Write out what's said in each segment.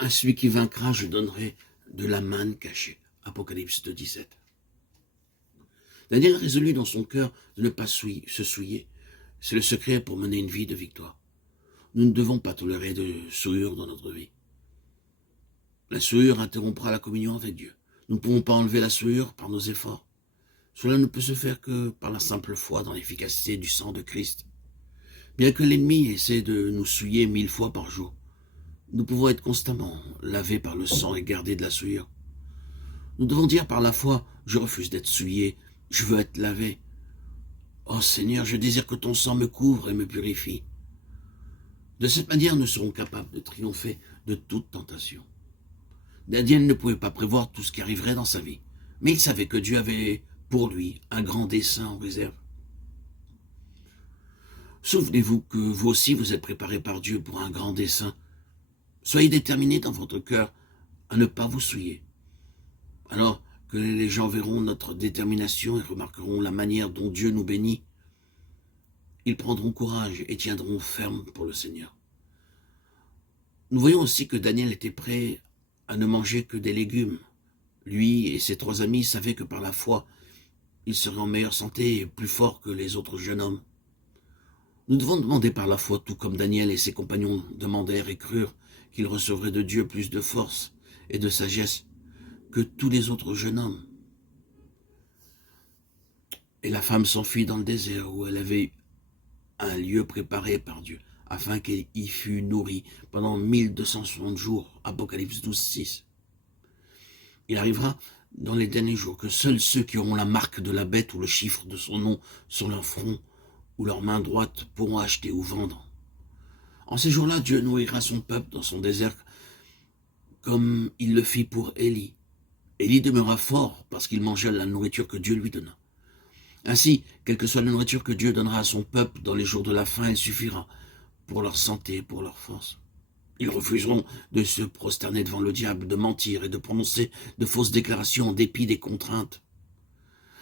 À celui qui vaincra, je donnerai de la manne cachée. Apocalypse 2,17. Daniel résolut dans son cœur de ne pas se souiller. C'est le secret pour mener une vie de victoire. Nous ne devons pas tolérer de souillure dans notre vie. La souillure interrompra la communion avec Dieu. Nous ne pouvons pas enlever la souillure par nos efforts. Cela ne peut se faire que par la simple foi dans l'efficacité du sang de Christ. Bien que l'ennemi essaie de nous souiller 1000 fois par jour, nous pouvons être constamment lavés par le sang et gardés de la souillure. Nous devons dire par la foi, je refuse d'être souillé, je veux être lavé. Oh Seigneur, je désire que ton sang me couvre et me purifie. De cette manière, nous serons capables de triompher de toute tentation. Daniel ne pouvait pas prévoir tout ce qui arriverait dans sa vie, mais il savait que Dieu avait pour lui un grand dessein en réserve. Souvenez-vous que vous aussi vous êtes préparés par Dieu pour un grand dessein. Soyez déterminés dans votre cœur à ne pas vous souiller. Alors que les gens verront notre détermination et remarqueront la manière dont Dieu nous bénit, ils prendront courage et tiendront ferme pour le Seigneur. Nous voyons aussi que Daniel était prêt à ne manger que des légumes. Lui et ses 3 amis savaient que par la foi, ils seraient en meilleure santé et plus forts que les autres jeunes hommes. Nous devons demander par la foi, tout comme Daniel et ses compagnons demandèrent et crurent qu'ils recevraient de Dieu plus de force et de sagesse que tous les autres jeunes hommes. Et la femme s'enfuit dans le désert où elle avait un lieu préparé par Dieu, afin qu'elle y fût nourrie pendant 1260 jours. Apocalypse 12,6. Il arrivera dans les derniers jours que seuls ceux qui auront la marque de la bête ou le chiffre de son nom sur leur front ou leur main droite pourront acheter ou vendre. En ces jours-là, Dieu nourrira son peuple dans son désert comme il le fit pour Élie. Élie demeura fort parce qu'il mangea la nourriture que Dieu lui donna. Ainsi, quelle que soit la nourriture que Dieu donnera à son peuple dans les jours de la faim, elle suffira pour leur santé et pour leur force. Ils refuseront de se prosterner devant le diable, de mentir et de prononcer de fausses déclarations en dépit des contraintes.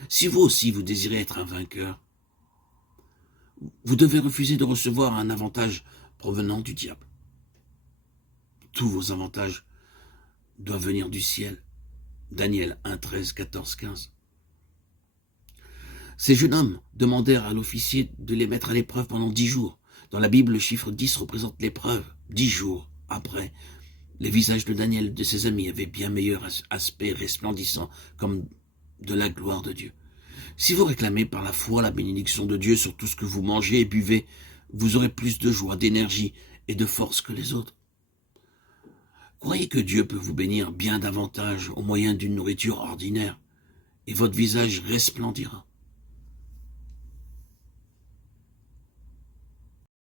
Si vous aussi vous désirez être un vainqueur, vous devez refuser de recevoir un avantage provenant du diable. Tous vos avantages doivent venir du ciel. Daniel 1, 13, 14, 15. Ces jeunes hommes demandèrent à l'officier de les mettre à l'épreuve pendant 10 jours. Dans la Bible, le chiffre 10 représente l'épreuve. 10 jours après, les visages de Daniel et de ses amis avaient bien meilleur aspect resplendissant comme de la gloire de Dieu. Si vous réclamez par la foi la bénédiction de Dieu sur tout ce que vous mangez et buvez, vous aurez plus de joie, d'énergie et de force que les autres. Croyez que Dieu peut vous bénir bien davantage au moyen d'une nourriture ordinaire, et votre visage resplendira.